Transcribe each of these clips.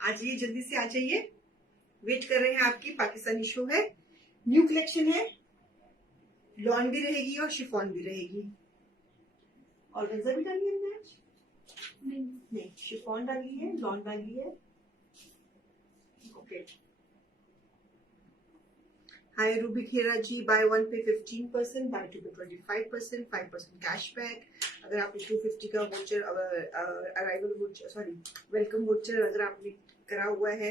आ जाइए, जल्दी से आ जाइए, वेट कर रहे हैं आपकी। पाकिस्तानी शो है, न्यू कलेक्शन है, लॉन भी रहेगी और शिफॉन भी रहेगी। ऑर्गेन्जा भी डाली है हमने आज? नहीं, शिफॉन डाली है, लॉन डाली है। Okay. Hi Ruby Khera ji, buy one पे 15%, बाय टू पे 25%, 5% कैशबैक। अगर आपने 250 का voucher arrival voucher, sorry welcome voucher अगर आपने करा हुआ है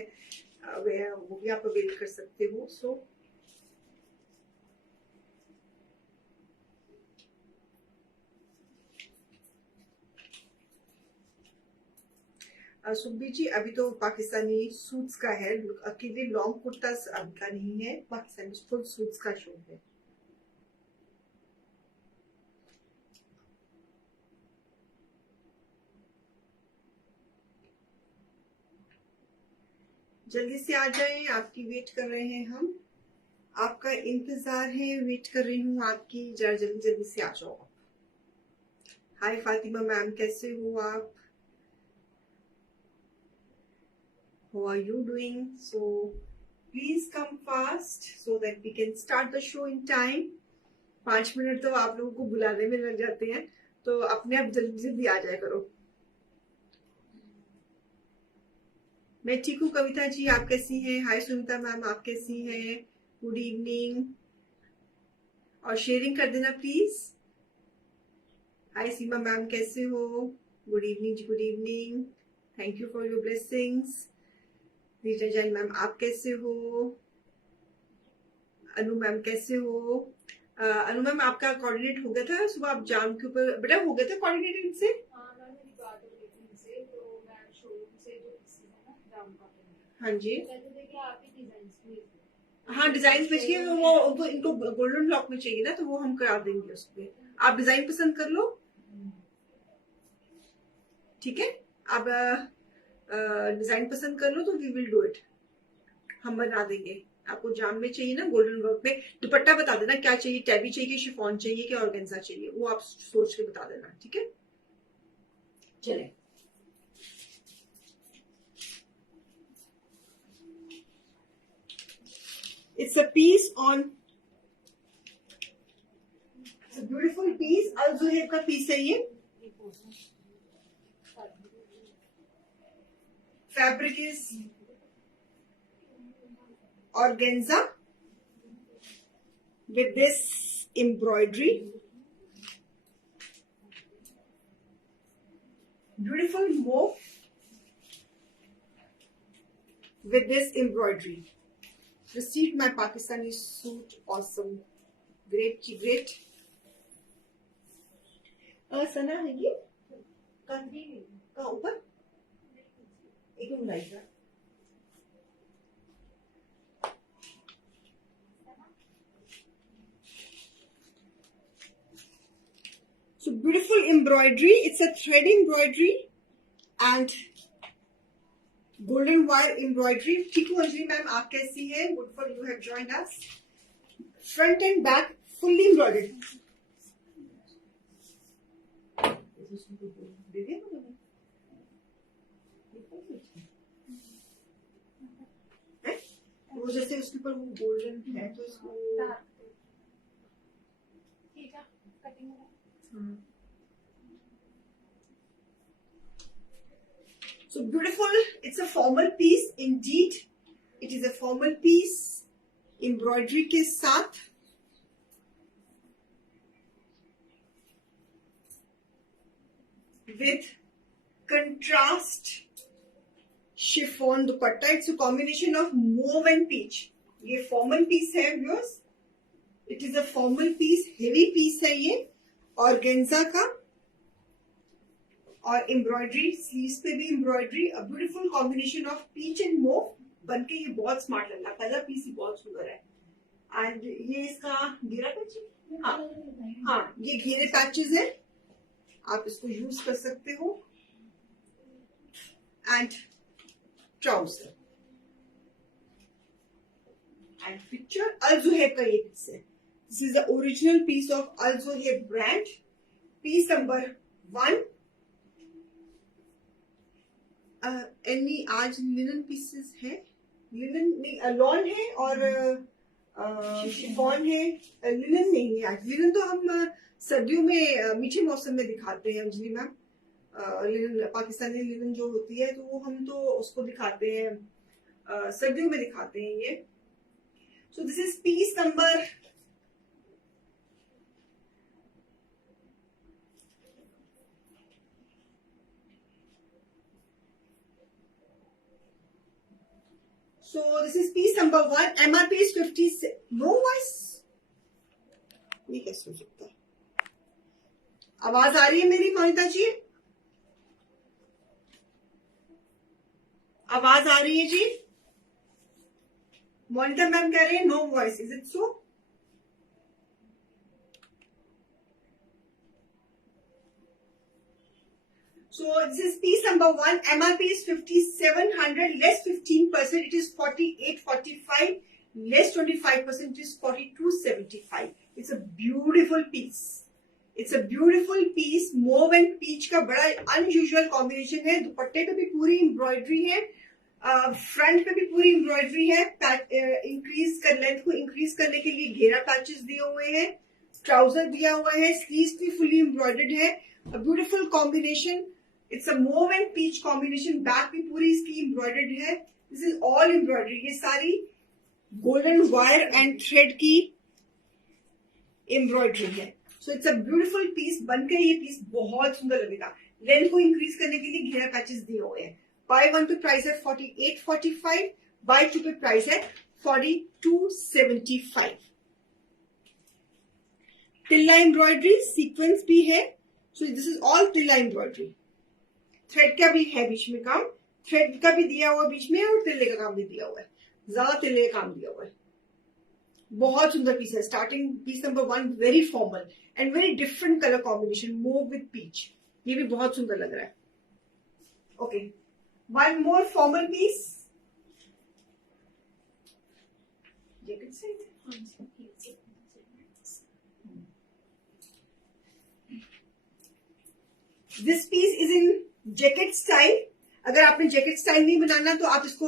वो भी आप अवेल कर सकते हो। सो सुखबीर जी, अभी तो पाकिस्तानी सूट्स का है, अकेले लॉन्ग कुर्ता अभी का नहीं है, पाकिस्तानी फुल सूट्स का शो है। जल्दी से आ जाएं, आपकी वेट कर रहे हैं हम, आपका इंतजार है, वेट कर रही हूँ आपकी। जरा जल्दी जल्दी से आ जाओ। हाय फातिमा मैम, कैसे हो आप? How are you doing? So please come fast so that we can start the show in time. 5 minute तो आप लोगों को बुलाने में लग जाते हैं, तो अपने आप जल्दी जल्दी आ जाया करो। मैं ठीक हूँ कविता जी, आप कैसी हैं? हाय सुनीता मैम, आप कैसी हैं? गुड इवनिंग, और शेयरिंग कर देना प्लीज। हाय सीमा मैम, कैसे हो? Good evening ji, good evening, thank you for your blessings. Rita Jain ma'am, आप कैसे हो? अनु मैम कैसे हो? अनु मैम, आपका कोऑर्डिनेट हो गया था सुबह, आप जाम के ऊपर बेटा हो गया था कोऑर्डिनेट इनसे? हाँ जी, हाँ डिजाइन भेज के वो इनको गोल्डन ब्लॉक में चाहिए ना, तो वो हम करा देंगे उस पे। आप डिजाइन पसंद कर लो, ठीक है? आप डिजाइन पसंद कर लो तो वी विल डू इट, हम बना देंगे। आपको जाम में चाहिए ना, गोल्डन वर्क में। दुपट्टा बता देना क्या चाहिए, टैबी चाहिए, शिफॉन चाहिए, क्या ऑर्गेन्जा चाहिए, वो आप सोच के बता देना, ठीक है? चले, it's a piece on, it's a beautiful piece, Al Zohaib का पीस है ये। Fabric is organza with this embroidery, beautiful mauve with this embroidery. Received my Pakistani suit, awesome, great, great. सना है ये का ऊपर एक मिनट लाइएगा। So beautiful embroidery, it's a thread embroidery and golden wire embroidery. ठीक हो अंजलि मैम, आप कैसी हैं? Good for you have joined us. Front and back fully embroidered. वो जैसे उसके ऊपर वो गोल्डन है तो इसको So beautiful, it's a formal piece indeed, it is a formal piece embroidery के साथ। with contrast chiffon dupatta, it's a combination of mauve and peach। ये formal piece है viewers, it is a formal piece, heavy piece है ये, organza का, और embroidery, sleeves पे भी embroidery, a beautiful combination of peach and mauve. बनके ये बहुत स्मार्ट लग रहा है, पहला पीस ही बहुत सुंदर है। एंड ये इसका घेरा पैच, हाँ ये घेरे पैचेस है, आप इसको यूज कर सकते हो। And trouser and picture, Al Zohaib का ये पीस है। This is the original piece of Al Zohaib brand, piece number 1। Any आज लिनन पीसेस है, लिनन नहीं, लॉन है और शिफॉन है। लिनन नहीं है आज, लिनन तो हम सर्दियों में मीठे मौसम में दिखाते हैं Anjali ma'am. Linen Pakistani linen जो होती है तो वो हम तो उसको दिखाते हैं सर्दियों में दिखाते हैं ये। सो this is peace number So this is piece number 1. MRP is 50. No voice. ये कैसे हो सकता है? आवाज आ रही है मेरी मोनिता जी? आवाज आ रही है जी? मोनिता मैम कह रहे हैं no voice. Is it so? So this is piece number 1. MRP is 5,700 less 15%. It is 48.45 less 25%. It is 42.75. It's a beautiful piece. It's a beautiful piece. Mauve and peach का बड़ा unusual combination है. दुपट्टे पे भी पूरी embroidery है. Front पे भी पूरी एम्ब्रॉयडरी है. इंक्रीज कर लेंथ को इंक्रीज करने के लिए घेरा पैचेस दिए हुए हैं. ट्राउजर दिया हुआ है. स्लीव्स भी फुली एम्ब्रॉयडर्ड है. A beautiful combination. It's a mauve and peach combination. Back भी पूरी इसकी एम्ब्रॉयडर्ड है. This is all embroidery. ये सारी गोल्डन वायर एंड थ्रेड की एम्ब्रॉयडरी है. So it's a beautiful piece. बनकर ये पीस बहुत सुंदर लगेगा. लेंथ को इंक्रीज करने के लिए घेरा पैचेस दिए हुए हैं. बाय 1 पे प्राइस है 48.45. बाय 2 पे प्राइस है 42.75. तिल्ला एम्ब्रॉयडरी सीक्वेंस भी है. So this is all tilla embroidery. Thread का भी है बीच में काम. थ्रेड का भी दिया हुआ बीच में और तिल्ले का काम भी दिया हुआ है. ज्यादा तिल्ले का काम दिया हुआ है. बहुत सुंदर पीस है. Starting piece number 1 very formal and very different colour combination. Mauve with peach. ये भी बहुत सुंदर लग रहा है. Okay, one more formal piece. This piece is in jacket style. अगर आपने जैकेट स्टाइल नहीं बनाना तो आप इसको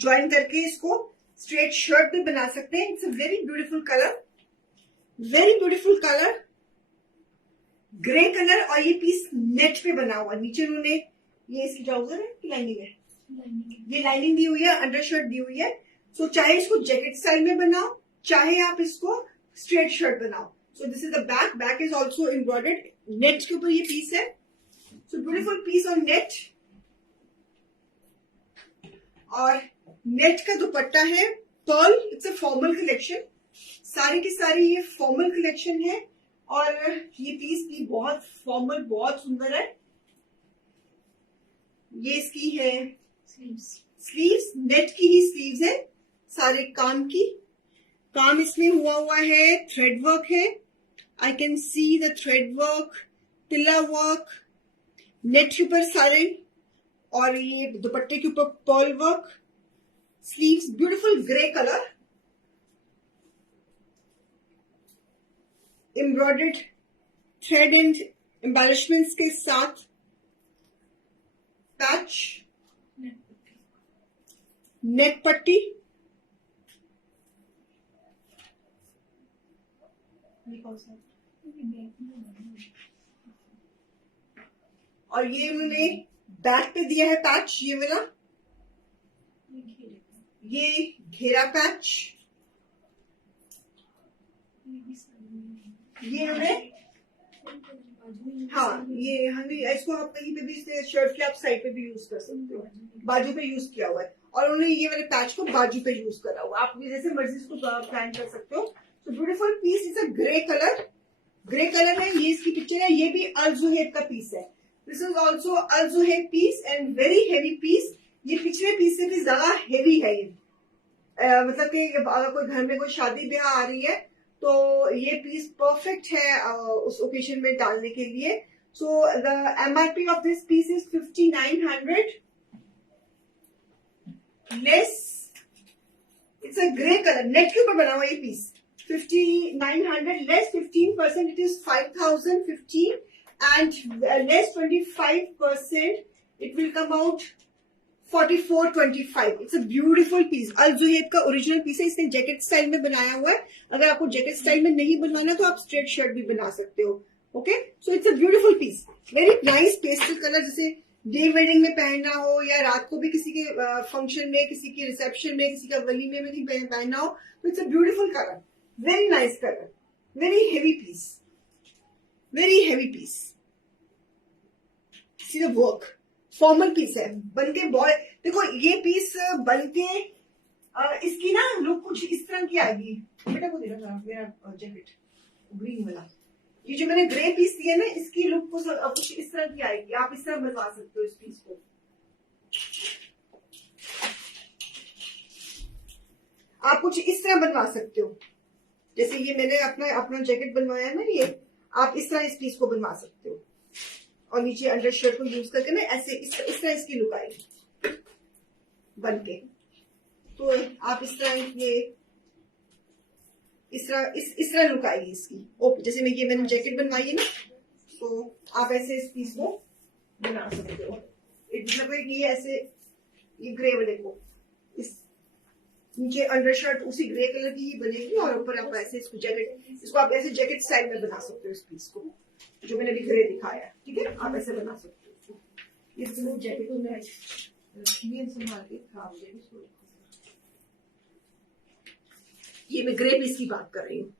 ज्वाइन करके इसको स्ट्रेट शर्ट भी बना सकते हैं. It's a very beautiful colour. Very beautiful colour. Grey colour. और ये पीस नेट पे बना हुआ. नीचे उन्होंने ये इसकी ट्राउजर है कि लाइनिंग है? ये लाइनिंग दी हुई है. अंडर शर्ट दी हुई है. सो चाहे इसको जैकेट स्टाइल में बनाओ, चाहे आप इसको स्ट्रेट शर्ट बनाओ. So this is the back. Back is also embroidered. Net के ऊपर ये पीस है. So beautiful piece on net. और नेट का दुपट्टा है pearl. It's a formal collection. सारी की सारी ये फॉर्मल कलेक्शन है. और ये पीस भी बहुत फॉर्मल, बहुत सुंदर है. ये इसकी है स्लीव्स. नेट की ही स्लीव्स है. सारे काम की काम इसमें हुआ है. थ्रेड वर्क है. I can see the thread work, tilla work net के ऊपर सारे. और ये दुपट्टे के ऊपर pearl work. Sleeves beautiful grey colour. Embroidered thread and embellishments के साथ पैच, नेक पट्टी. और ये उन्होंने बैक पे दिया है पैच. ये वाला ये घेरा पैच. ये हमें हाँ ये हमें इसको आप कहीं पे भी शर्ट के आप साइड पे भी यूज कर सकते हो. बाजू पे यूज किया हुआ है. और उन्होंने ये वाले पैच को बाजू पे यूज करा हुआ. आप जैसे मर्जी इसको प्लान कर सकते हो. तो beautiful piece. Is a grey colour. Grey colour में ये इसकी पिक्चर है. ये भी अल जुहैब का पीस है. This is also Al Zohaib piece and very heavy piece. ये पिछले पीस से भी ज्यादा हेवी है. ये मतलब कि अगर कोई घर में कोई शादी ब्याह आ रही है तो ये पीस परफेक्ट है उस ओकेजन में डालने के लिए. So the MRP of this piece is 5,900 less. It's a grey colour. Net के ऊपर बना हुआ ये piece. 5,900 less 15%. It is 5,015 and less 25%. It will come out 4425. It's a beautiful piece. Al Zohaib का ओरिजिनल पीस है. इसने जैकेट स्टाइल में बनाया हुआ है. अगर आपको जैकेट स्टाइल में नहीं बनवाना तो आप स्ट्रेट शर्ट भी बना सकते हो. Okay, so it's a beautiful piece. Very nice pastel colour. जैसे डे वेडिंग में पहनना हो या रात को भी किसी के फंक्शन में, किसी के रिसेप्शन में, किसी का वलीमे में भी पहनना हो, तो it's a beautiful colour. Very nice colour. Very heavy piece. Very heavy piece. See the work. Formal piece है. बनके बॉय देखो, ये पीस बनके इसकी ना लुक कुछ इस तरह की आएगी. बेटा को दे रहा मेरा जैकेट ग्रीन वाला. ये जो मैंने ग्रे पीस दिया ना, इसकी लुक कुछ इस तरह की आएगी. आप इस तरह बनवा सकते हो इस पीस को. आप कुछ इस तरह बनवा सकते हो. जैसे ये मैंने अपना जैकेट बनवाया ना, ये आप इस तरह इस पीस को बनवा सकते हो. और नीचे अंडर शर्ट को यूज करके ना ऐसे इस तरह इसकी लुक आएगी बनके. तो आप इस तरह ये इस तरह लुक आएगी इसकी. जैसे मैंने जैकेट बनवाई है ना, तो आप ऐसे इस पीस को बना सकते हो. मतलब ये ऐसे ये ग्रे वाले को इस नीचे अंडर शर्ट उसी ग्रे कलर की ही बनेगी और ऊपर आप ऐसे इसको आप ऐसे जैकेट स्टाइल में बना सकते हो. इस पीस को जो मैंने अभी ग्रे दिखाया, ठीक है, आप ऐसे बना सकते हो. ये जैकेट को मैं संभाल के खराब हो जाएगी. ये मैं ग्रे पीस की बात कर रही हूँ.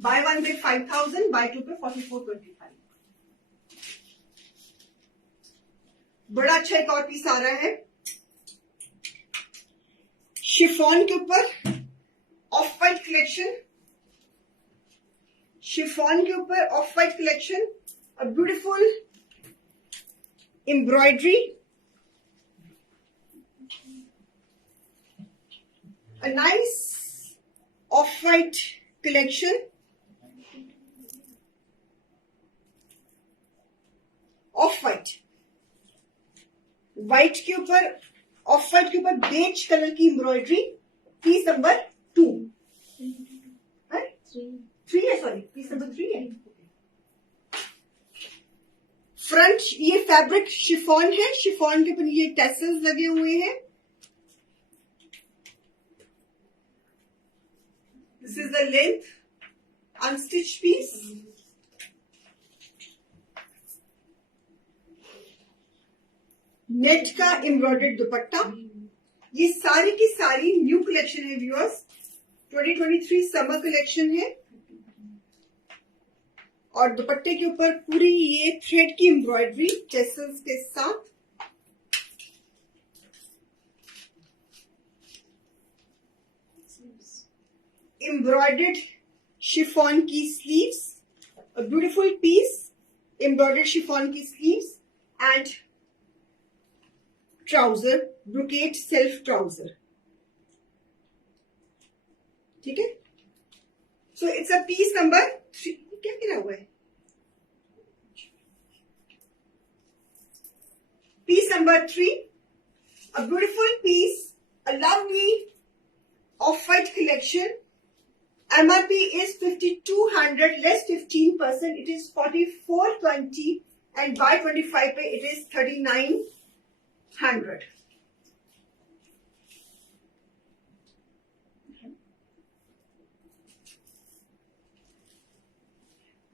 बाय वन पे 5000, बाय टू पे 4425. बड़ा अच्छा एक और पीस आ रहा है शिफॉन के ऊपर. Of white collection. शिफॉन के ऊपर of white collection. A beautiful embroidery. A nice off-white collection. Off-white. White के ऊपर off-white के ऊपर बेज कलर की एम्ब्रॉयडरी. पीस नंबर 2 है, 3 है, सॉरी, पीस नंबर 3 है. फ्रंट ये फैब्रिक शिफॉन है. शिफॉन के ऊपर ये टेसल्स लगे हुए हैं. This is the length, unstitched piece. Net का एम्ब्रॉयडर्ड दुपट्टा. ये सारी की सारी न्यू कलेक्शन है व्यूअर्स. 2023 समर कलेक्शन है. और दुपट्टे के ऊपर पूरी ये थ्रेड की एम्ब्रॉयडरी टेसल्स के साथ. एम्ब्रॉयडर्ड शिफॉन की sleeves. A beautiful piece. Embroidered chiffon की sleeves and trouser. Brocade self trouser. ठीक है. So it's a piece number 3. क्या गिरा हुआ है? Piece number 3. A beautiful piece. A lovely off white collection. MRP is 5200 less 15%. It is 4420 and by 25 पे it is 3900.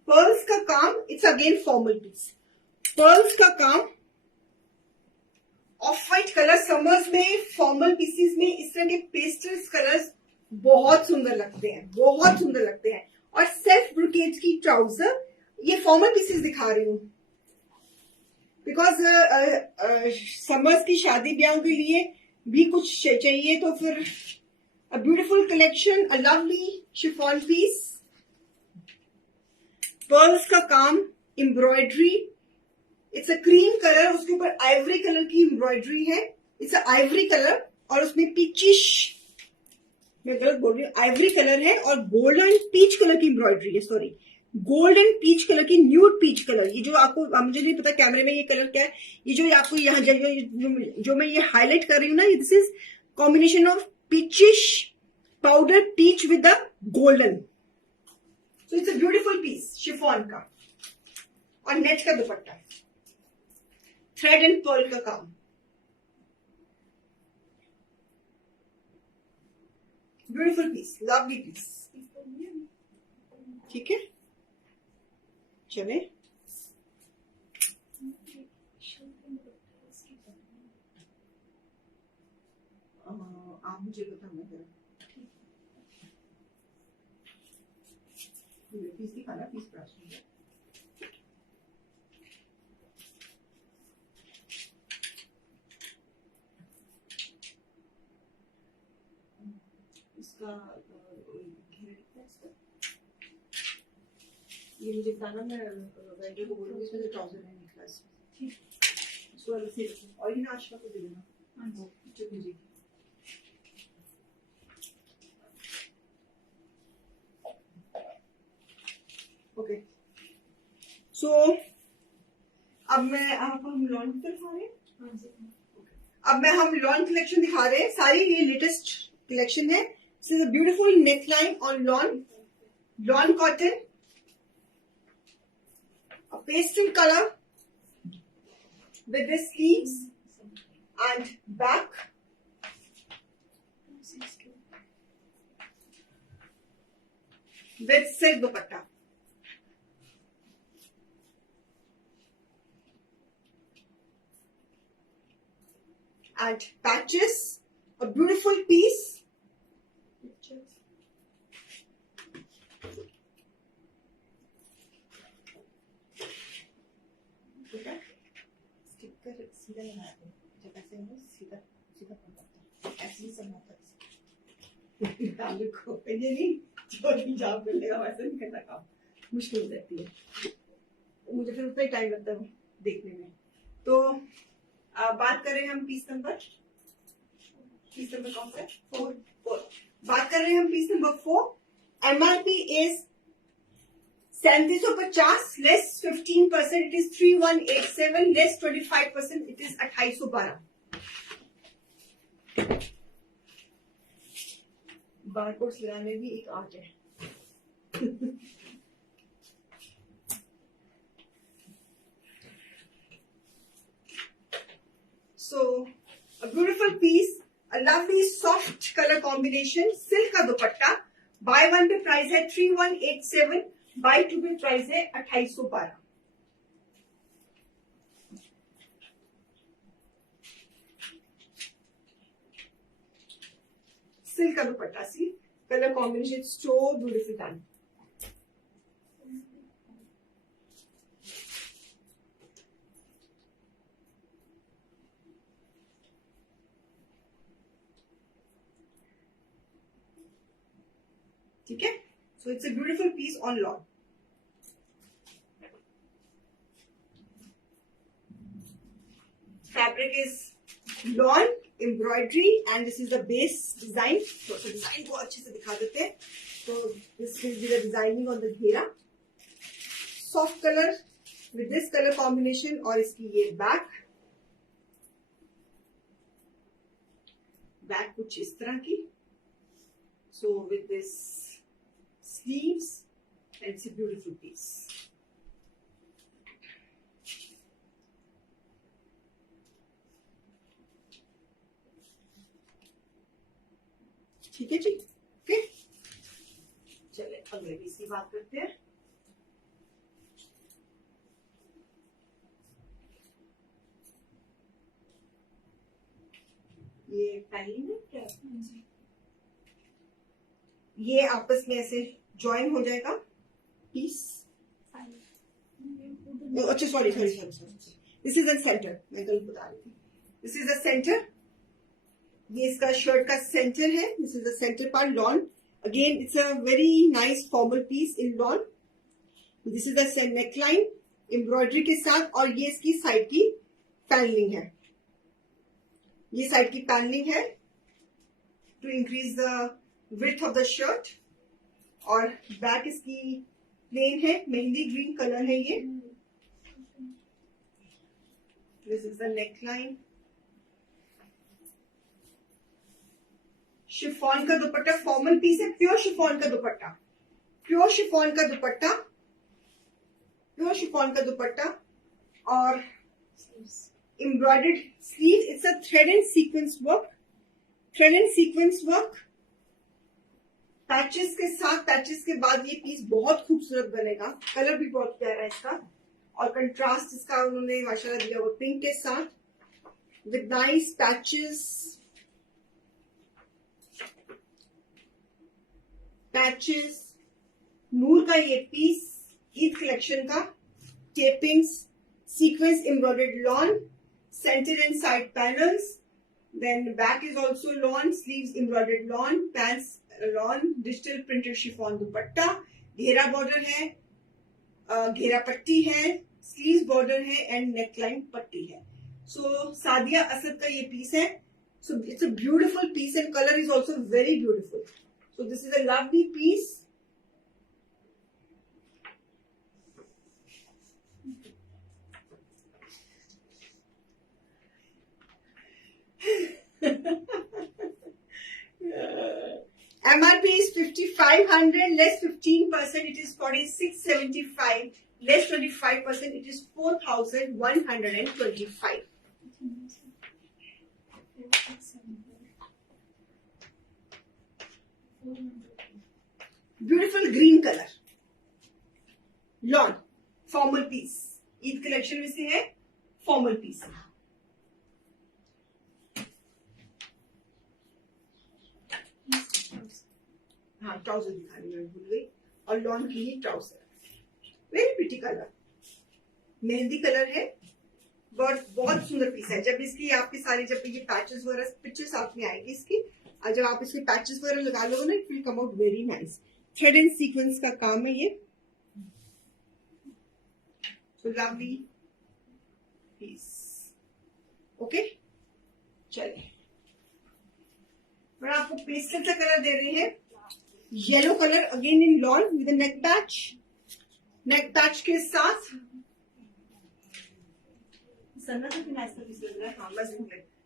Pearls का काम. It's again formal piece. Pearls का काम. Off white colour. समर्स में फॉर्मल पीसेस में इस तरह के पेस्टल्स कलर्स बहुत सुंदर लगते हैं. बहुत सुंदर लगते हैं. और सेल्फ ब्रोकेट की ट्राउजर. ये फॉर्मल पीसेस दिखा रही हूं बिकॉज समर्स की शादी ब्याहों के लिए भी कुछ चाहिए. तो फिर a beautiful collection. A lovely chiffon piece. Pearls का काम. Embroidery. It's a cream colour. उसके ऊपर आइवरी कलर की एम्ब्रॉयडरी है. इट्स अ आइवरी कलर और उसमें पीचिश, मैं गलत बोल रही हूँ, आइवरी कलर है और गोल्ड एंड पीच कलर की एम्ब्रॉयडरी है. Sorry, gold and peach colour की, न्यूड पीच कलर. ये जो आपको, मुझे नहीं पता कैमरे में ये कलर क्या है. ये जो आपको यहाँ जो मैं ये हाईलाइट कर रही हूँ ना, this is combination of peachish powder peach with the golden. So it's a beautiful piece chiffon का. और नेट का दुपट्टा, थ्रेड एंड पर्ल का काम। Beautiful piece, lovely piece. ठीक है, चले आप मुझे बताना जरा, पीस दिखाना, पीस प्राइस इसका ये मुझे बताना, मैं वेंडर को बोलूंगी इसमें से ट्राउजर है निकला इसमें। इसको अलग से और ये आशा को दे देना। हाँ जी, मुझे ओके। सो अब मैं आप हम लॉन दिखा रहे हैं। अब मैं हम लॉन कलेक्शन दिखा रहे हैं, सारी ये लेटेस्ट कलेक्शन है। This is a beautiful neckline on lawn, lawn cotton, a pastel color with the sleeves and back. With silk dupatta. And patches, a beautiful piece. Sticker सीधा लगा दो, जब ऐसे हो सीधा सीधा पकड़ता, ऐसे ही सब होता है। डाल को ये नहीं, जो भी जॉब कर लेगा वैसे नहीं करना, काम मुश्किल हो जाती है, मुझे फिर उतना ही टाइम लगता है देखने में। तो बात करें हम पीस नंबर कौन सा? 4। बात कर रहे हैं हम piece number 4। MRP is 3750, less 15%, it is 3187, less 25%, it is 2812। Barcodes लगाने भी एक आर्ट है। So a beautiful piece, a lovely soft color combination, silk का दुपट्टा। बाय 1 पे प्राइस है 3187, बाय 2 पे प्राइस है 2812। सिल्क का दुपट्टा, see colour combination so beautiful done. ठीक है, so it's a beautiful piece on lawn. Fabric is lawn embroidery and this is the base design. तो डिजाइन को अच्छे से दिखा देते हैं। तो this will be the designing on the ghera, soft colour with this colour combination, और इसकी ये बैक कुछ इस तरह की। So with this sleeves, and it's a beautiful piece. ठीक है जी, ओके। चले अगले पीस की बात करते हैं। ये पैलिंग है क्या? ये आपस में ऐसे ज्वाइन हो जाएगा पीस। अच्छा sorry, this is the centre, मैं गलत बता रही थी। दिस इज द सेंटर, ये इसका शर्ट का सेंटर है। This is the centre part lawn. Again it's a very nice formal piece in lawn. This is the neckline embroidery के साथ, और ये इसकी साइड की पैनलिंग है। ये साइड की पैनलिंग है to increase the width of the shirt, और बैक इसकी प्लेन है, मेहंदी ग्रीन कलर है ये। This is the neckline. Chiffon का दुपट्टा, फॉर्मल पीस है, प्योर शिफॉन का दुपट्टा, प्योर शिफॉन का दुपट्टा प्योर शिफॉन का दुपट्टा और embroidered sleeve. It's a thread and sequence work. Thread and sequence work patches के साथ. पैचेस के बाद ये पीस बहुत खूबसूरत बनेगा. कलर भी बहुत प्यारा है इसका और कंट्रास्ट इसका उन्होंने माशाल्लाह दिया हुआ पिंक के साथ विद नाइस पैचेस. पैचेस नूर का ये पीस ईद कलेक्शन का. Tapings, sequence embroidered lawn, centre and side panels. Then back is also lawn, sleeves embroidered lawn, pants lawn, digital printed chiffon dupatta. घेरा बॉर्डर है, घेरा पट्टी है, स्लीव्स बॉर्डर है एंड नेकलाइन पट्टी है. सो सादिया असद का ये पीस है. So it's a beautiful piece and colour is also very beautiful. So this is a lovely piece. MRP is 5500 less 15%. It is 4675 less 25%. It is 4125. Beautiful green color. Lawn formal piece. Eid collection में से है formal piece. हाँ trouser दिखाने में भूल गई. और lawn की ही trouser. Very pretty colour. Mehndi colour है बट बहुत सुंदर पीस है. जब इसकी आपकी सारी जब ये पैचेस वगैरह पिक्चर साथ में आएगी इसकी और जब आप इसके पैचेस वगैरह लगा लोगे ना it will come out very nice. Thread and sequence का काम है ये. So lovely piece. ओके चलिए मैं आपको पेस्टल का कलर दे रही है. Yellow colour again in lawn with neck patch. Neck patch के साथ सन्ना सफीनाज का पीस लग रहा है. हाँ बस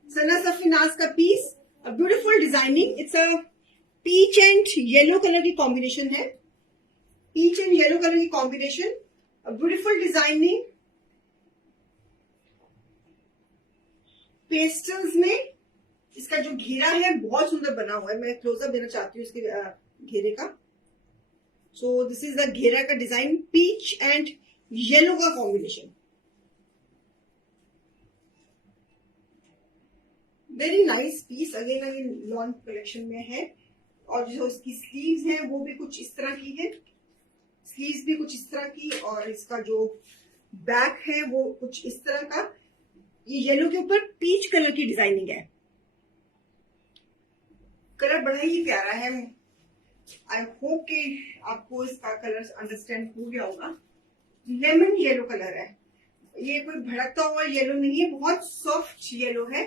सन्ना सफीनाज का piece. A beautiful designing. It's a peach and yellow colour की कॉम्बिनेशन है. पीच एंड येलो कलर की combination. A beautiful designing pastels में. इसका जो घेरा है बहुत सुंदर बना हुआ है. मैं क्लोजअप देना चाहती हूँ इसके घेरे का. सो दिस इज द घेरा का डिजाइन. पीच एंड येलो का combination. Very nice piece. Again again lawn collection में है. और जो इसकी स्लीव्स हैं वो भी कुछ इस तरह की है. स्लीव्स भी कुछ इस तरह की और इसका जो बैक है वो कुछ इस तरह का. ये येलो के ऊपर पीच कलर की डिजाइनिंग है. कलर बड़ा ही प्यारा है. आई होप कि आपको इसका कलर अंडरस्टैंड हो गया होगा. लेमन येलो कलर है. ये कोई भड़कता हुआ येलो नहीं है. बहुत सॉफ्ट येलो है.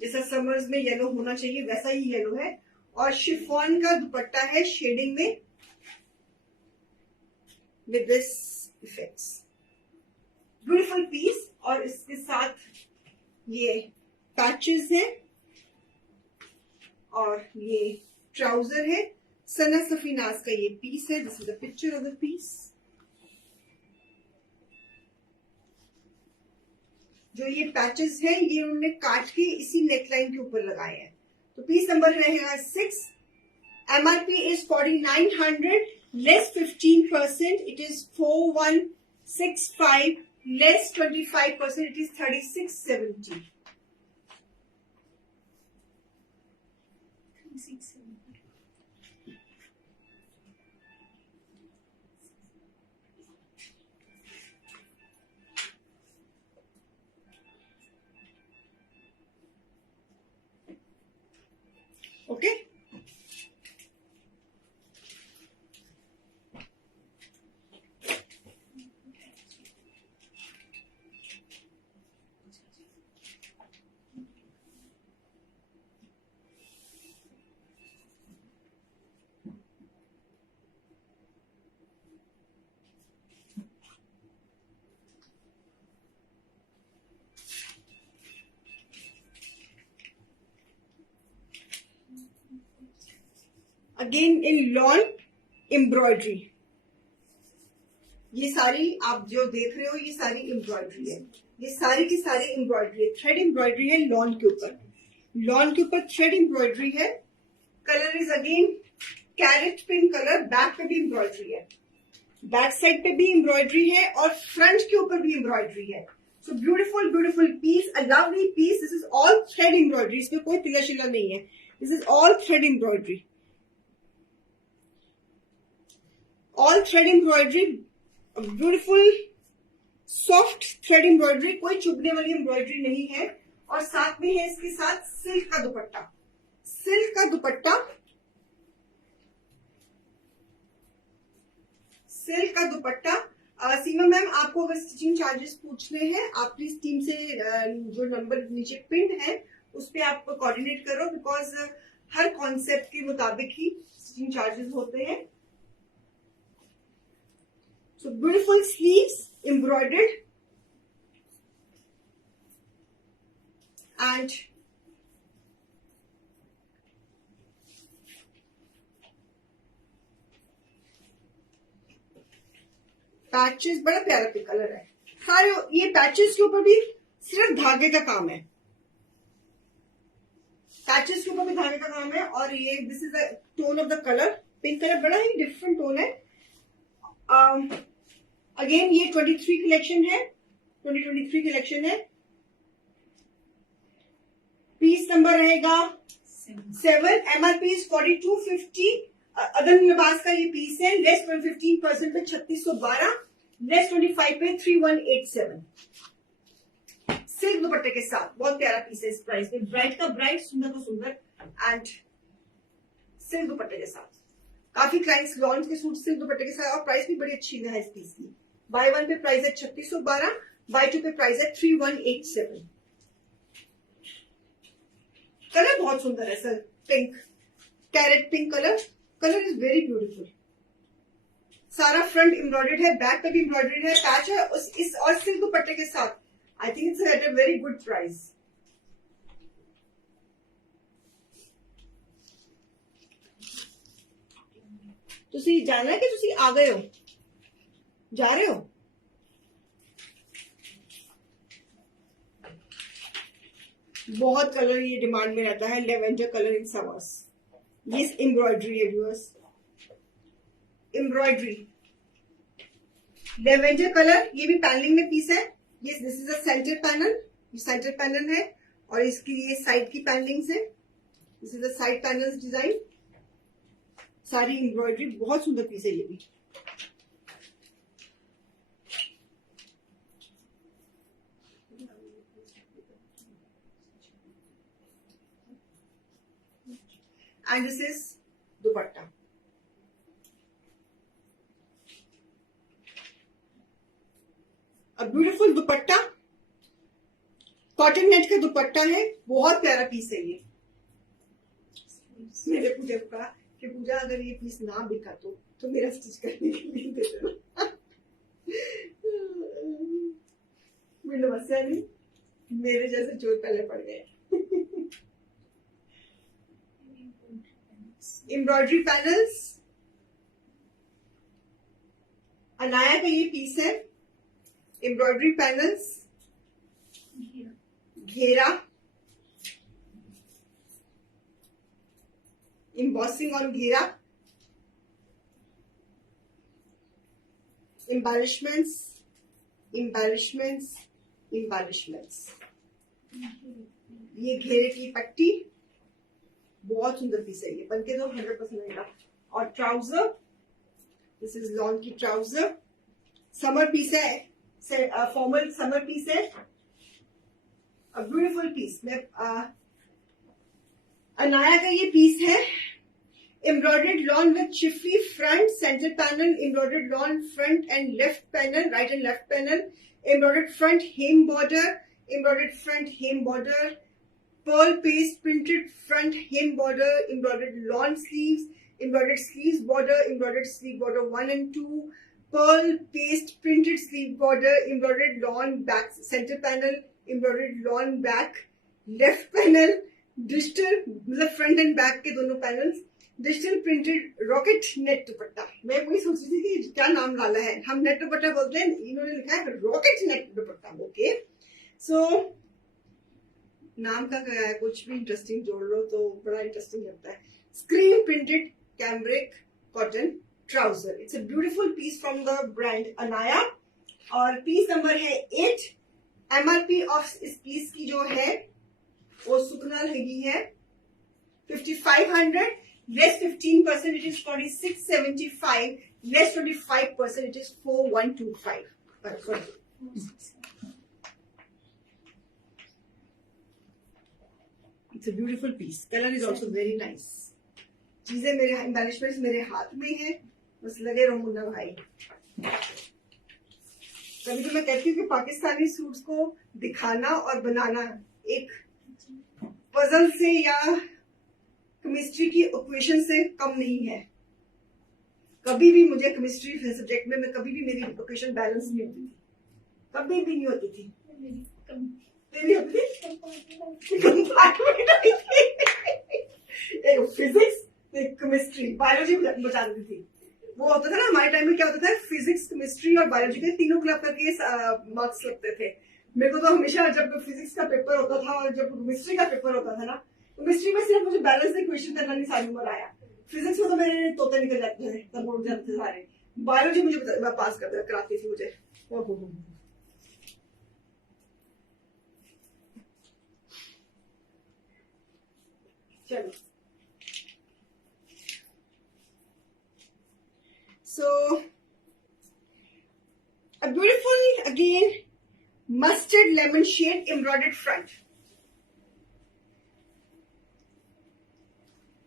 जैसा समर्स में येलो होना चाहिए वैसा ही येलो है. और शिफॉन का दुपट्टा है शेडिंग में with this effects. Beautiful piece. और इसके साथ ये पैचेस हैं और ये ट्राउजर है. सना सफीनाज का ये पीस है. This is a picture of the piece. जो ये पैचेस हैं ये उन्होंने काट के इसी नेकलाइन के ऊपर लगाए हैं. तो पीस नंबर रहेगा 6. MRP is 4900 less 15%. It is 4165 less 25%. It is 3670. Okay. Again in lawn embroidery. ये सारी आप जो देख रहे हो ये सारी एम्ब्रॉयडरी है, ये सारी की सारी एम्ब्रॉयडरी है, थ्रेड एम्ब्रॉयडरी है लॉन के ऊपर, लॉन के ऊपर थ्रेड एम्ब्रॉयडरी है। Colour is again carrot pink colour, back पे भी एम्ब्रॉयडरी है, बैक साइड पे भी एम्ब्रॉयडरी है और फ्रंट के ऊपर भी एम्ब्रॉयडरी है। So beautiful beautiful piece, a lovely piece. This is all thread embroidery, इसमें कोई तिला शिला नहीं है, this is all thread embroidery, all thread embroidery, beautiful soft thread embroidery, कोई चुभने वाली एम्ब्रॉयडरी नहीं है। और साथ में है इसके साथ सिल्क का दुपट्टा, सिल्क का दुपट्टा, सिल्क का दुपट्टा। सीमा मैम आपको अगर स्टिचिंग चार्जेस पूछने हैं आप प्लीज टीम से जो नंबर नीचे पिन है उस पर आप कोऑर्डिनेट करो, बिकॉज हर कॉन्सेप्ट के मुताबिक ही स्टिचिंग चार्जेस होते हैं। So beautiful sleeves embroidered and patches, बड़ा प्यारा कलर है सारे। ये पैचेस के ऊपर भी सिर्फ धागे का काम है, पैचेस के ऊपर भी धागे का काम है। और ये this is the tone of the colour, pink colour, बड़ा ही डिफरेंट टोन है। अगेन ये 23 कलेक्शन है, 2023 कलेक्शन है। पीस नंबर रहेगा 7, MRP 4250। अदर लिबास का ये पीस है, लेस 15% पे 3612, लेस 25 पे 3187, सिल्क दुपट्टे के साथ। बहुत प्यारा पीस है इस प्राइस में, ब्राइट का ब्राइट, सुंदर का सुंदर, एंड सिल्क दुपट्टे के साथ। काफी क्लाइंट्स लॉन्च के सूट सिल्क दुपट्टे के साथ, और प्राइस भी बड़ी अच्छी है इस पीस की। बाय 1 पे प्राइस है 3612, बाय 2 पे प्राइस है 3187। कलर बहुत सुंदर है sir, pink, carrot pink colour, colour is very beautiful. सारा फ्रंट एम्ब्रॉयडर्ड है, बैक पे भी एम्ब्रॉयडर्ड है, पैच है इस और सिल्क दुपट्टे के साथ। I think it's at a very good price. तुसी जाना है कि तुसी आ गए हो, जा रहे हो? बहुत कलर ये डिमांड में रहता है, लेवेंडर कलर इन समर्स। ये एम्ब्रॉयडरी है व्यूअर्स, एम्ब्रॉयडरी लेवेंडर कलर। ये भी पैनलिंग में पीस है। ये this is a centre panel, ये सेंटर पैनल है और इसकी ये साइड की पैनलिंग्स है। This is a side panel design, सारी एम्ब्रॉयडरी, बहुत सुंदर पीस है ये भी। And this is dupatta. A beautiful dupatta, cotton net का दुपट्टा है, बहुत प्यारा पीस है ये। मेरे पूजा को कहा कि पूजा अगर ये पीस ना बिका तो मेरा स्टिच करने के लिए दे देना। मेरी समस्या नहीं, मेरे जैसे चोर पहले पड़ गए। एम्ब्रॉयडरी पैनल्स, अनाया का ये पीस है। एम्ब्रॉयडरी पैनल्स, घेरा, एम्बॉसिंग ऑन घेरा, एम्बेलिशमेंट्स, एम्बेलिशमेंट्स, एम्बेलिशमेंट्स। ये घेरे की पट्टी, बहुत सुंदर पीस है ये, बनके तो 100% आएगा। और ट्राउजर, दिस इज लॉन की ट्राउजर, समर पीस है, फॉर्मल समर पीस है, ब्यूटीफुल पीस। में अनाया का ये पीस है, embroidered lawn with schiffli front, centre panel, embroidered lawn front and left panel, right and left panel, embroidered front hem border, embroidered front hem border, pearl paste printed front hem border, embroidered lawn sleeves, embroidered sleeves border, embroidered sleeve border 1 and 2, pearl paste printed sleeve border, embroidered lawn back center panel, embroidered lawn back left panel, digital मतलब front and back के दोनों panels, digital printed rocket net दुपट्टा। मैं वही सोच रही थी कि क्या नाम डाला है, हम नेट दुपट्टा बोलते हैं, इन्होंने लिखा है रॉकेट नेट दुपट्टा। ओके, सो नाम का क्या है, कुछ भी इंटरेस्टिंग जोड़ लो तो बड़ा इंटरेस्टिंग लगता है। Screen printed cambric cotton trouser, it's a beautiful piece from the brand Anaya और पीस नंबर है 8। एमआरपी ऑफ इस पीस की जो है वो सुखना लगी है 5500, less 15% it is 4675, less 25% it is 4125. Sorry. It's a beautiful piece. Color is also very nice. चीजें मेरे एम्बेलिशमेंट्स मेरे हाथ में है, बस लगे रहो मुन्ना भाई। कभी तो मैं कहती हूँ कि पाकिस्तानी सूट्स को दिखाना और बनाना एक पजल से या केमिस्ट्री की इक्वेशन से कम नहीं है। कभी भी मुझे केमिस्ट्री सब्जेक्ट में मैं कभी भी मेरी इक्वेशन बैलेंस नहीं होती थी, कभी भी नहीं होती थी। फिजिक्स, केमिस्ट्री, बायोलॉजी बचा देती थी। वो होता था ना हमारे टाइम में, क्या होता था, फिजिक्स, केमिस्ट्री और बायोलॉजी के तीनों क्लब करके मार्क्स लगते थे। मेरे को तो हमेशा जब फिजिक्स का पेपर होता था और जब केमिस्ट्री का पेपर होता था ना, केमिस्ट्री में सिर्फ मुझे बैलेंस इक्वेशन करना नहीं सारी उम्र आया। फिजिक्स में तो मेरे तोते निकल जाते थे, तब उड़ जाते थे सारे। बायोलॉजी मुझे पास कराती थी मुझे। चलो, so a beautiful again mustard lemon shade embroidered front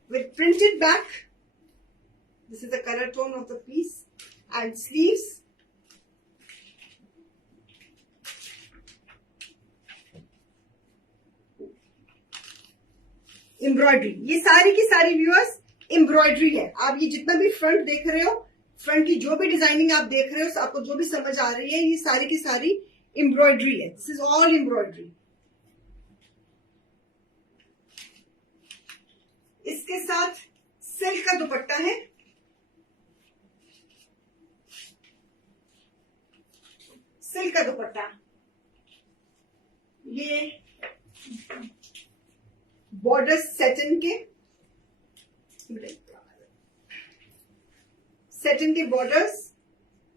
with printed back. This is the color tone of the piece, and sleeves. Embroidery, ये सारी की सारी व्यूअर्स एम्ब्रॉयडरी है। आप ये जितना भी फ्रंट देख रहे हो, फ्रंट की जो भी डिजाइनिंग आप देख रहे हो, आपको जो भी समझ आ रही है, ये सारी की सारी एम्ब्रॉयडरी है। This is all embroidery. इसके साथ सिल्क का दुपट्टा है, सिल्क का दुपट्टा। ये बॉर्डर्स सैटिन के, सैटिन के बॉर्डर्स,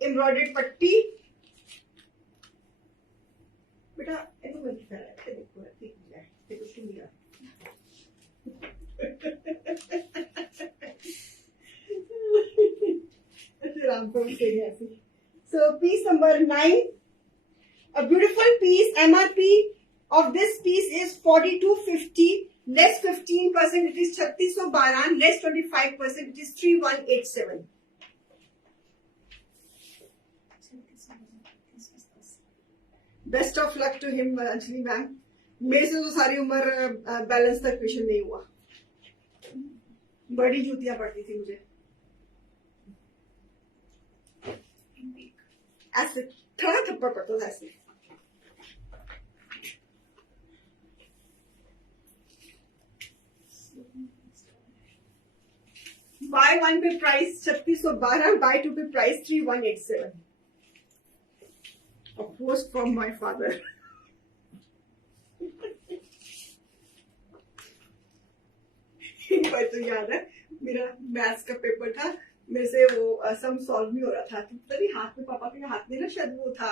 एम्ब्रॉयडर्ड पट्टी। बेटा देखो So piece number 9, a beautiful piece. MRP of this piece is 4250, less 15% it is 3612, less 25% it is 3187. Best of luck to him Anjali ma'am. मेरे से तो सारी उम्र बैलेंस तक क्वेश्चन नहीं हुआ, बड़ी जूतियां पड़ती थी मुझे। ऐसे थोड़ा थप्पड़ पड़ता था ऐसे। बाय 1 पे प्राइस 3612, बाय 2 पे price 3187। A post from my father. एक बार तो याद है, मेरा मैथ्स का पेपर था, मेरे से वो सम सॉल्व नहीं हो रहा था, तो पता नहीं हाथ में, पापा के हाथ में ना शायद वो था,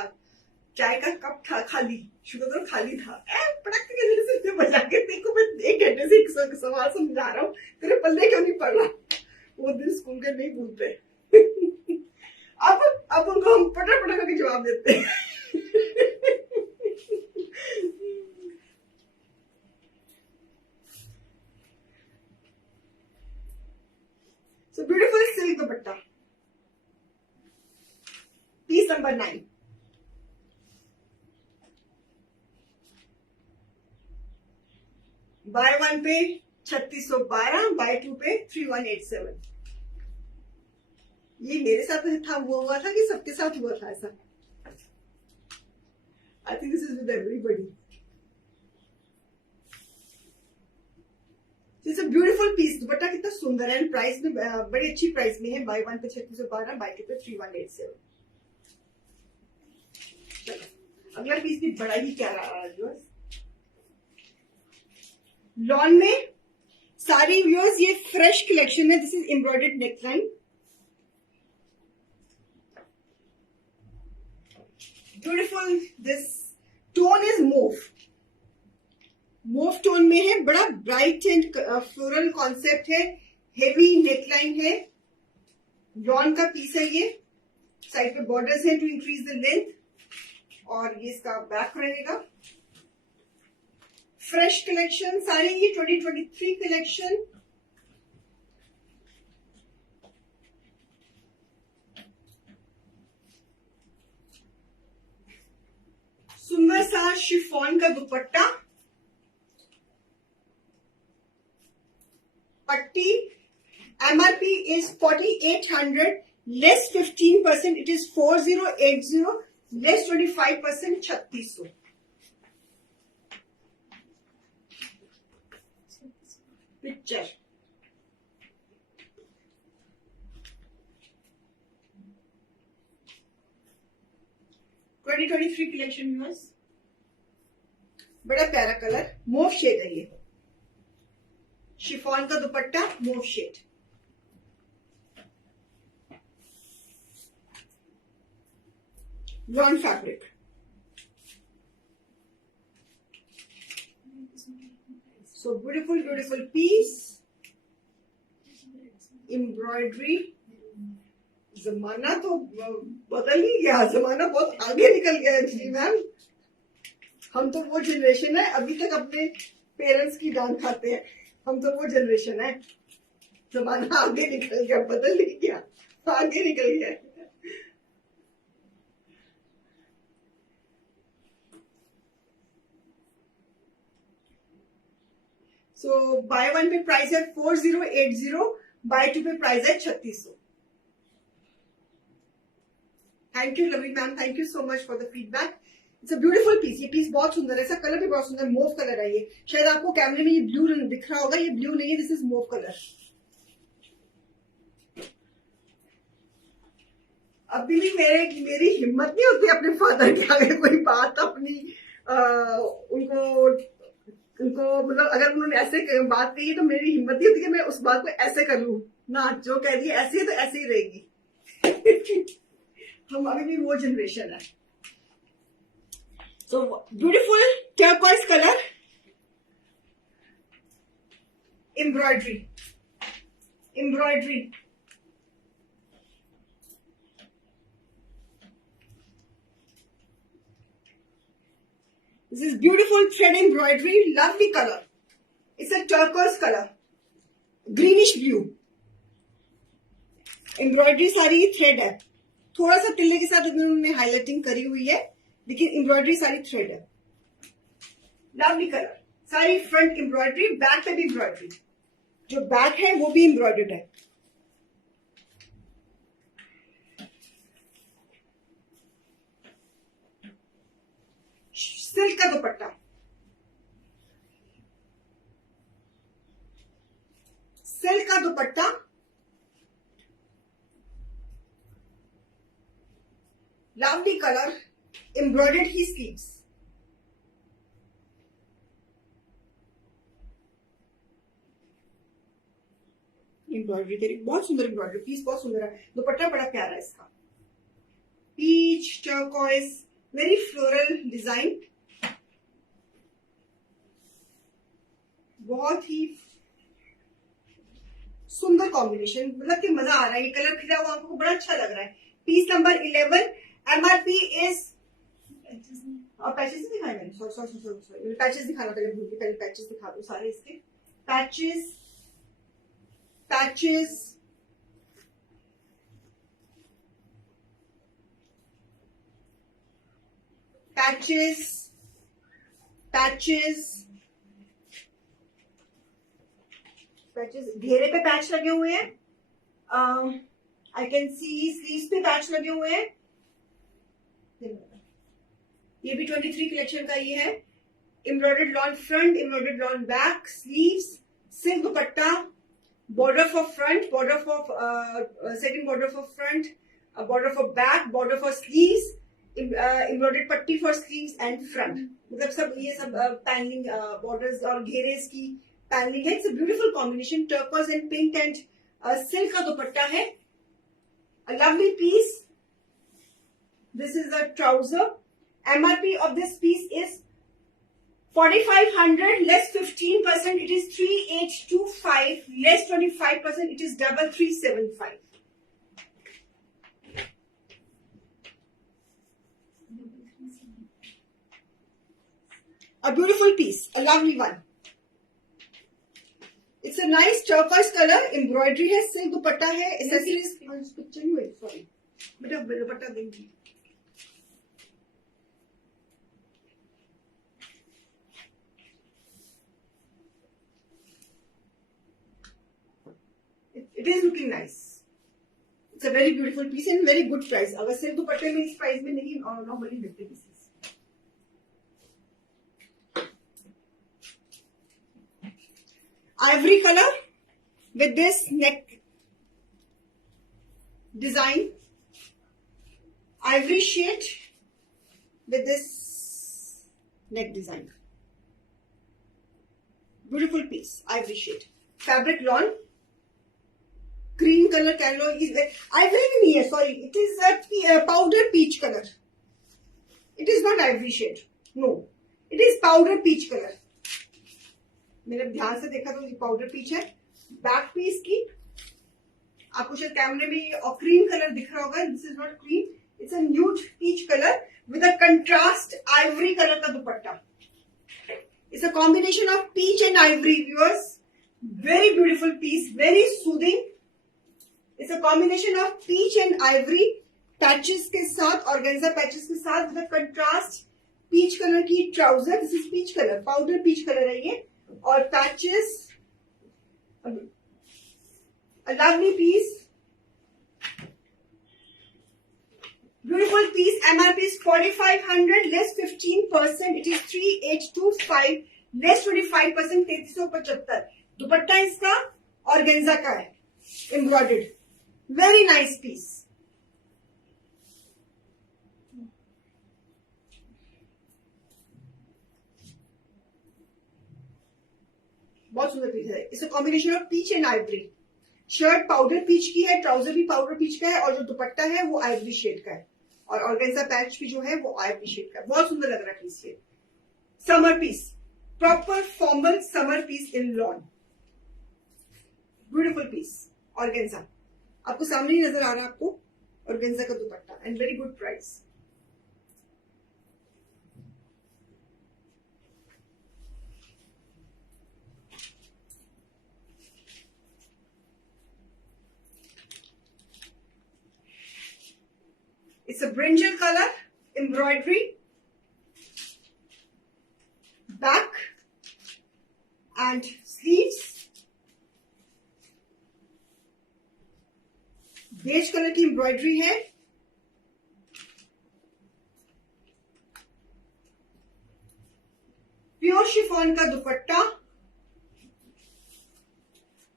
चाय का कप था खाली, शुगर तो खाली था, पटक के बजा के देखो मैं 1 घंटे से एक सवाल समझा रहा हूँ, तेरे पल्ले क्यों नहीं पड़ रहा। वो दिन स्कूल के नहीं भूलते। अब उनको हम पटक पटक के जवाब देते हैं। So beautiful silk dupatta, piece number 9. Bye 1 पे 3612, बाय 2 पे 3187। ये मेरे साथ था, हुआ था कि सबके साथ हुआ था ऐसा? I think this is with everybody. It's a beautiful piece. Dupatta कितना सुंदर है, एंड प्राइस में बड़ी अच्छी प्राइस में है। बाय 1 पे 3612, बाय 2 पे 3187। चलो अगला पीस भी बड़ा ही प्यारा आ रहा है। लॉन में सारी व्यूअर्स, ये फ्रेश कलेक्शन है। This is embroidered neckline, beautiful. This tone is move tone में है, बड़ा ब्राइट एंड फ्लोरल कॉन्सेप्ट है, हेवी नेकलाइन है, लॉन का पीस है ये। साइड पे बॉर्डर्स है टू इंक्रीज द लेंथ, और ये इसका बैक रहेगा। फ्रेश कलेक्शन सारे ये 2023 कलेक्शन। सुंदर सा शिफॉन का दुपट्टा, पट्टी। MRP is 4800, less 15%, it is 4080, less 25%, 3600। Picture twenty 2023 collection viewers, बड़ा प्यारा कलर, मूव शेड है ये। शिफॉन का dupatta, mauve shade. Lawn fabric, so beautiful piece, embroidery. जमाना तो बदल ही गया, जमाना बहुत आगे निकल गया है जी मैम। हम तो वो जनरेशन है, अभी तक अपने पेरेंट्स की डांट खाते हैं। हम तो वो जनरेशन है, जमाना आगे निकल गया, बदल ही गया, आगे निकल गया। सो बाय 1 पे प्राइस है 4080, बाय 2 पे प्राइस है 3600। Thank you lovely ma'am, thank you so much for the feedback. It's a beautiful piece, ये पीस बहुत सुंदर है, इसका कलर भी बहुत सुंदर, मूव कलर है ये। शायद आपको कैमरे में ये ब्लू दिख रहा होगा, ये ब्लू नहीं है, दिस इज मूव कलर। अभी भी मेरी हिम्मत नहीं होती अपने फादर के आगे कोई बात अपनी उनको मतलब अगर उन्होंने ऐसे बात कही तो मेरी हिम्मत नहीं होती कि मैं उस बात को ऐसे कर लूं ना। जो कह रही है ऐसी है तो ऐसे ही रहेगी। हम अभी भी वो जनरेशन है। So beautiful turquoise color, embroidery. This is beautiful thread embroidery, lovely color. It's a turquoise color, greenish blue. Embroidery सारी थ्रेड है, थोड़ा सा तिल्ले के साथ उन्होंने हाईलाइटिंग करी हुई है, लेकिन एम्ब्रॉयडरी सारी थ्रेड है। लवली कलर, सारी फ्रंट एम्ब्रॉयडरी, बैक पे भी एम्ब्रॉयडरी। जो बैक है वो भी एम्ब्रॉयडर्ड है। सिल्क का दुपट्टा, सिल्क का दुपट्टा, लवली कलर, एम्ब्रॉयडर्ड ही स्लीव्स। एम्ब्रॉयडरी तेरी बहुत सुंदर एम्ब्रॉयडरी, पीस बहुत सुंदर है, दुपट्टा बड़ा प्यारा है इसका। Peach turquoise, very floral design, बहुत ही सुंदर कॉम्बिनेशन, मतलब कि मजा आ रहा है। ये कलर खिला हुआ आपको बड़ा अच्छा लग रहा है। पीस नंबर 11, एमआरपी इज, और पैचेस दिखाए मैंने, सॉरी पैचेस दिखाना पहले भूल गई, पहले पैचेस दिखा दो सारे इसके। पैचेस घेरे पे पैच लगे हुए हैं। आई कैन सी स्लीव्स पे पैच लगे हुए हैं। ये भी 23 कलेक्शन का ये है। Embroidered lawn front, embroidered lawn back, sleeves silk dupatta, border for front, border for second border for front, border for back, border for sleeves, embroidered पट्टी for sleeves and front. मतलब सब ये सब पैनलिंग बॉर्डर्स और घेरेस की panelling है. It's a beautiful combination. Turquoise and pink and silk का दुपट्टा है. A lovely piece. This is the trouser. MRP of this piece is 4,500 less 15%. It is 3,825 less 25%. It is 3,375. A beautiful piece, a lovely one. It's a nice turquoise color. Embroidery है, silk दुपट्टा है, accessories. Picture नहीं हुई, sorry. बेटा दुपट्टा देंगी. It is looking nice. It's a very beautiful piece and very good price. अगर silk दुपट्टे में इस प्राइस में नहीं नॉर्मली मिलते pieces. Ivory color with this neck design. Ivory shade with this neck design. Beautiful piece. Ivory shade. Fabric lawn. Green color candle is ivory नहीं है, sorry. It is a powder peach color. It is not ivory shade. No. It is powder peach color. मेरे ध्यान से देखा तो ये powder peach है. Back piece की आपको शायद कैमरे में और क्रीम कलर दिख रहा होगा. This is not cream, it's a nude peach colour with a contrast ivory colour का दुपट्टा. It's a combination of peach and ivory. Viewers, very beautiful piece, very soothing. It's a combination of peach and ivory patches के साथ, organza patches के साथ with a contrast peach colour की trouser. This is peach colour, powder peach colour है ये. और patches, a lovely piece, beautiful piece. MRP is 4,500 less 15%. It is 3,825 less 25%. 3,375. दुपट्टा इसका organza का है, एम्ब्रॉयडर्ड. Very nice piece. बहुत सुंदर पीस है. It's a combination of peach and ivory. Shirt powder peach की है, ट्राउजर भी पाउडर पीच का है और जो दुपट्टा है वो आइवरी शेड का है और ऑर्गेन्जा पैच भी जो है वो आइवरी शेड का है. बहुत सुंदर लग रहा है पीस ये. Summer piece, proper formal summer piece in lawn. Beautiful piece. Organza आपको सामने ही नजर आ रहा है आपको. ऑर्गेन्जा का dupatta and very good price. It's a brinjal color, embroidery, back and sleeves. Beige colour की एम्ब्रॉयडरी है. प्योर शिफॉन का दुपट्टा.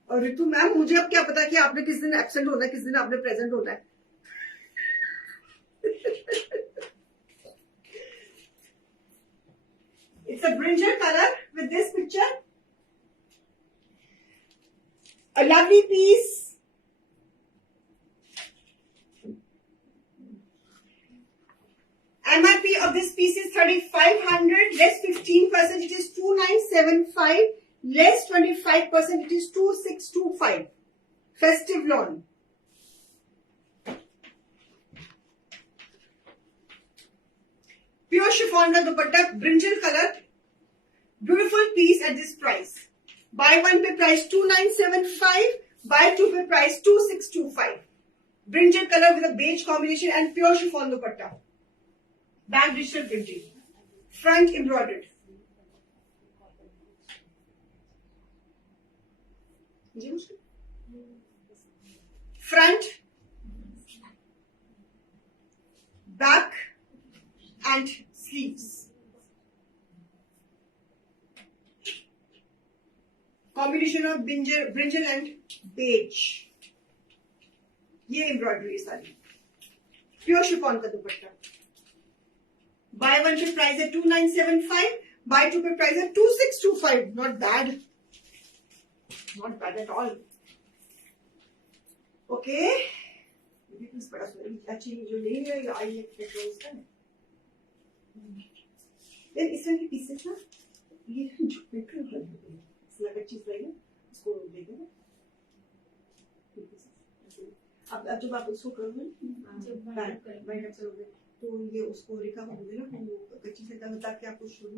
और ऋतु मैम, मुझे अब क्या पता कि आपने किस दिन एब्सेंट होना है, किस दिन आपने प्रेजेंट होना है. It's a brinjal color with this picture. A lovely piece. MRP of this piece is 3,500 less 15%. It is 2,975 less 25%. It is 2,625. Festive lawn. Pure chiffon का dupatta, brinjal colour. Beautiful piece at this price. Buy one पे price 2,975, buy two पे price 2,625. Brinjal colour with a beige combination and pure chiffon dupatta. Back digital printing, front embroidered. Front, back and sleeves. Combination of brinjal and beige. ये embroidery सारी, pure chiffon का dupatta. Buy one पे price है 2975, buy two पे price है 2625। Not bad, not bad at all. Okay, बड़ा अच्छी जो ले रही है आई है। इस तरह की पीसेस ना, ये जो चीज रहेगी इसको दे देना। अब जब आप उसको करोगे तो ये उसको रेखा होगी ना, वो कच्ची से ताकि आपको शुरू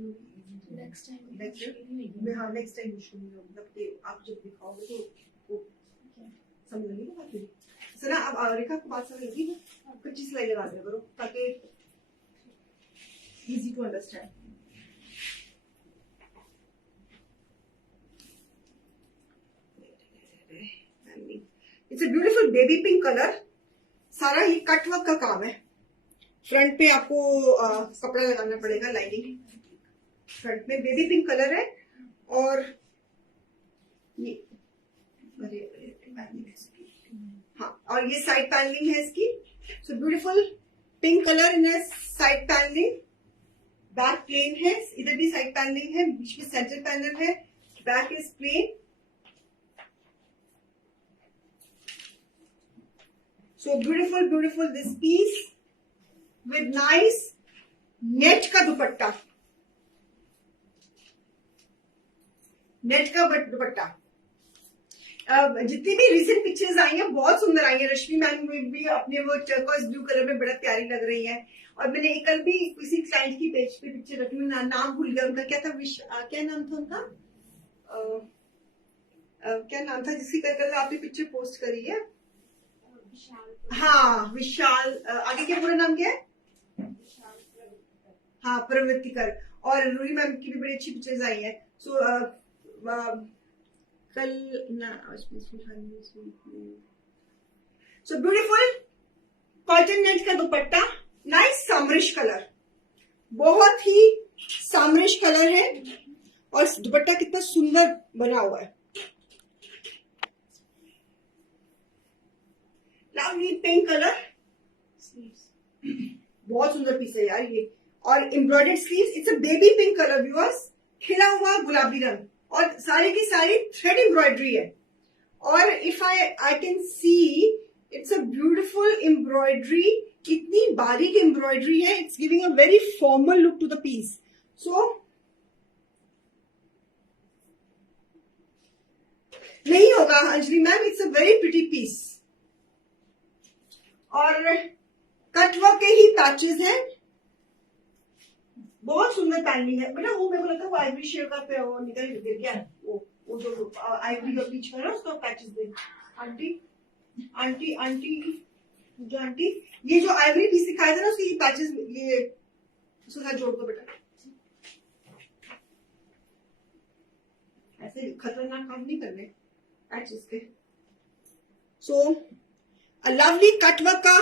नेक्स्ट टाइम मतलब आप जब दिखाओगे तो समझ लगी ना बात। सर अब रेखा को बात समझ लगी ना, कच्ची सिलाई लगा दिया करो ताकि easy to understand. It's a beautiful baby pink colour. सारा ये कट वर्क का काम है। फ्रंट पे आपको कपड़ा लगाना पड़ेगा, लाइनिंग फ्रंट में बेबी पिंक कलर है। और ये हाँ, और ये साइड पैनलिंग है इसकी। So beautiful pink colour in side panelling. Back plain है, इधर भी साइड पैनलिंग है, बीच में सेंटर पैनल है, back is plain. So beautiful this piece with nice net का दुपट्टा, नेट का दुपट्टा। जितनी भी रिसेंट पिक्चर्स आई हैं बहुत सुंदर आई हैं। रश्मि मैम भी अपने वो टर्कोइज ब्लू कलर में बड़ा प्यारी लग रही है। और मैंने एक कल भी किसी क्लाइंट की पेज पे पिक्चर रखी, मैं नाम भूल गया उनका, क्या था, क्या नाम था उनका, क्या नाम था जिसकी कल आपने पिक्चर पोस्ट करी है। हाँ विशाल, आगे क्या पूरा नाम क्या है? हाँ प्रवृत्तिकर। और रूही मैम की भी बड़ी अच्छी पिक्चर्स आई हैं। सो कल ना सो ब्यूटीफुल कॉटन नेट का दुपट्टा, नाइस सामरिश कलर, बहुत ही सामरिश कलर है। और दुपट्टा कितना सुंदर बना हुआ है, लवली पिंक कलर, बहुत सुंदर पीस है यार ये। और embroidered sleeves, it's a baby pink colour viewers, खिला हुआ गुलाबी रंग, और सारी की सारी थ्रेड एम्ब्रॉयडरी है। और if I can see it's a beautiful embroidery, इतनी बारीक एम्ब्रॉयडरी है, it's giving a very formal look to the piece. So नहीं होगा Anjali ma'am, it's a very pretty piece. और कटवर्क के ही पैचेस हैं, बहुत सुंदर पैनलिंग है। बेटा वो मेरे को लगता है वो आइवरी शेड का पे वो निकल गिर गया, वो जो आइवरी का पीच का ना उसका पैचेस दे। आंटी आंटी आंटी जो आंटी ये जो आइवरी पीस दिखाया था ना उसकी पैचेस, ये उसके साथ जोड़ दो बेटा। ऐसे खतरनाक काम नहीं करने पैचेस के। सो लवली कटवर्क का,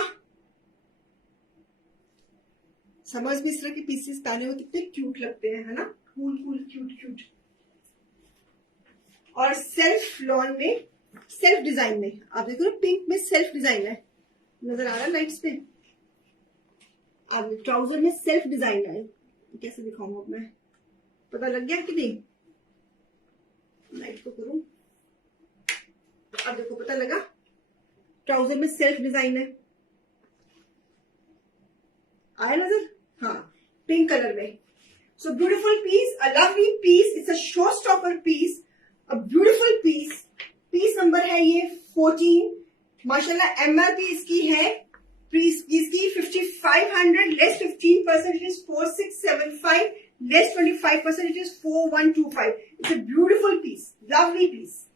समझ में इस तरह के पीसेस पहने हुए कितने क्यूट लगते हैं, है ना, कूल क्यूट। और सेल्फ लॉन में, सेल्फ डिजाइन में, आप देखो ना पिंक में सेल्फ डिजाइन है, नजर आ रहा है लाइट्स पे। आप ट्राउजर में सेल्फ डिजाइन है, कैसे दिखाऊंगा मैं, पता लग गया कि नहीं? लाइट को करूं, अब देखो पता लगा, ट्राउजर में सेल्फ डिजाइन है, आया नजर? हाँ, पिंक कलर में। So beautiful piece, a lovely piece, it's a show stopper piece, a beautiful piece. Piece number है ये 14। माशाल्लाह एमआरपी इसकी है, इसकी 5500, less 15% it is 4675, less 25% it is 4125। It's a beautiful piece, lovely piece,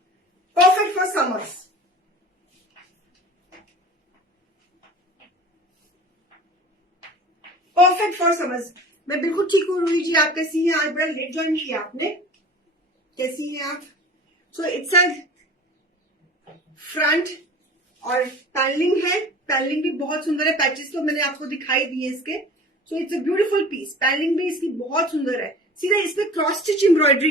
perfect for summers. Perfect for summers. मैं बिल्कुल ठीक हूँ रूही जी, आप कैसी हैं? आज बड़ा लेट ज्वाइन किया आपने, कैसी हैं आप? सो इट्स अ फ्रंट और पैनलिंग है, पैनलिंग भी बहुत सुंदर है, पैचेस तो मैंने आपको दिखाई दिए इसके। So it's a beautiful piece, panelling भी इसकी बहुत सुंदर है, सीधा इसमें क्रॉस स्टिच एम्ब्रॉयडरी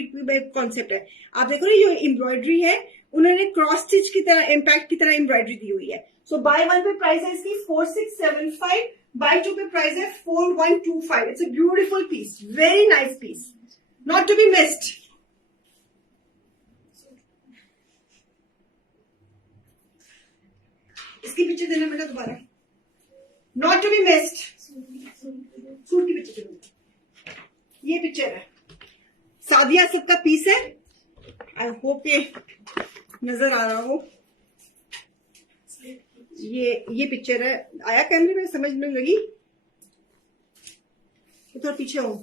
कॉन्सेप्ट है। आप देखो ना, ये एम्ब्रॉयडरी है, उन्होंने क्रॉस स्टिच की तरह, इम्पैक्ट की तरह एम्ब्रॉयडरी दी हुई है। सो बाय वन पे प्राइस है इसकी 4675, बाय टू पे प्राइस है 4125। It's a beautiful piece, very nice piece, not to be missed. इसकी पिक्चर देना बेटा दोबारा, not to be missed. Suit की पिक्चर देना, ये पिक्चर है, सादिया सब का पीस है। आई होप ये नजर आ रहा हो। ये पिक्चर है, आया कैमरे में, समझ में लगी तो थोड़ा पीछे हो।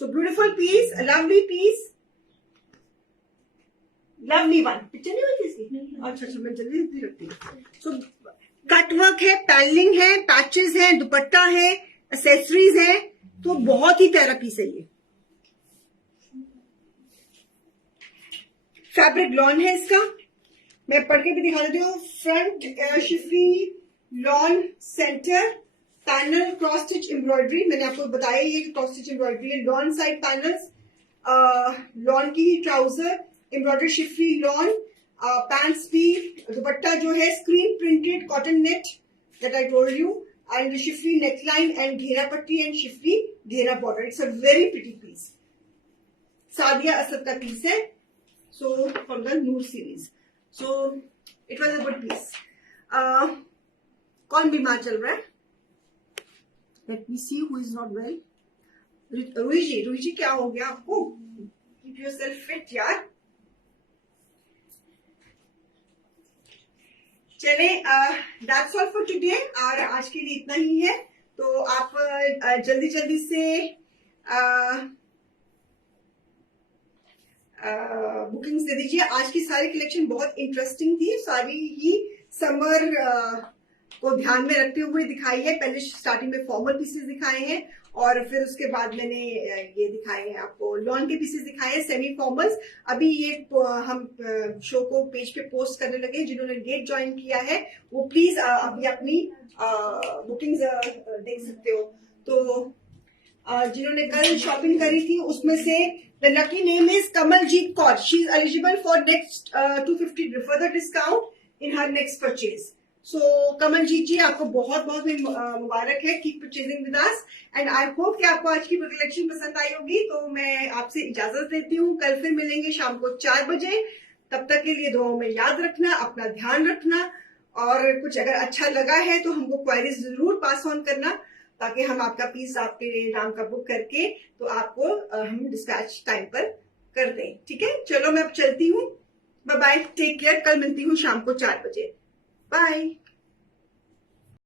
So beautiful piece, lovely piece, lovely one. Picture नहीं हुई थी इसकी? अच्छा, मैं जल्दी रखती हूँ। सो कट वर्क है, पैनलिंग है, पैचेस है, दुपट्टा है, एक्सेसरीज है, तो बहुत ही प्यारा पीस है ये। फैब्रिक लॉन है इसका, मैं पढ़ के भी दिखा देती हूँ। Front schiffli lawn, centre panel, cross stitch embroidery, मैंने आपको बताया ये क्रॉस स्टिच एम्ब्रॉयडरी है। लॉन साइड पैनल्स, लॉन की trouser, embroidery schiffli lawn, pants भी, दुपट्टा जो है screen printed cotton net that I told you, and schiffli neckline and ghera patti and schiffli ghera border. It's a very pretty piece, Sadia Asad का piece है। So from the Noor series, so it was a good piece. कौन बीमार चल रहा है? Let me see who is not well. Ruhi जी क्या हो गया आपको? Keep yourself fit यार। चले, that's all for today। और आज के लिए इतना ही है। तो आप जल्दी जल्दी से बुकिंग्स दे दीजिए। आज की सारी कलेक्शन बहुत इंटरेस्टिंग थी, सारी ही समर को ध्यान में रखते हुए दिखाई है। पहले स्टार्टिंग में फॉर्मल पीसेस दिखाए हैं और फिर उसके बाद मैंने ये दिखाए हैं आपको लॉन के पीसेस दिखाए हैं, सेमी फॉर्मल्स। अभी ये हम शो को पेज पे पोस्ट करने लगे। जिन्होंने डेट ज्वाइन किया है वो प्लीज अभी अपनी बुकिंग्स देख सकते हो। तो जिन्होंने कल शॉपिंग करी थी उसमें से the lucky name is Kamaljeet Kaur. She is eligible for next 250 further discount in her next purchase. So Kamaljeet जी आपको बहुत बहुत मुबारक है। Keep purchasing with us and I hope कि आपको आज की कलेक्शन पसंद आई होगी। तो मैं आपसे इजाजत देती हूँ, कल फिर मिलेंगे शाम को 4 बजे। तब तक के लिए दुआओं में याद रखना, अपना ध्यान रखना, और कुछ अगर अच्छा लगा है तो हमको क्वेरीज जरूर पास ऑन करना, ताकि हम आपका पीस आपके नाम का बुक करके तो आपको हम डिस्पैच टाइम पर कर दें। ठीक है, चलो मैं अब चलती हूँ। Bye bye, take care. कल मिलती हूँ शाम को 4 बजे। बाय।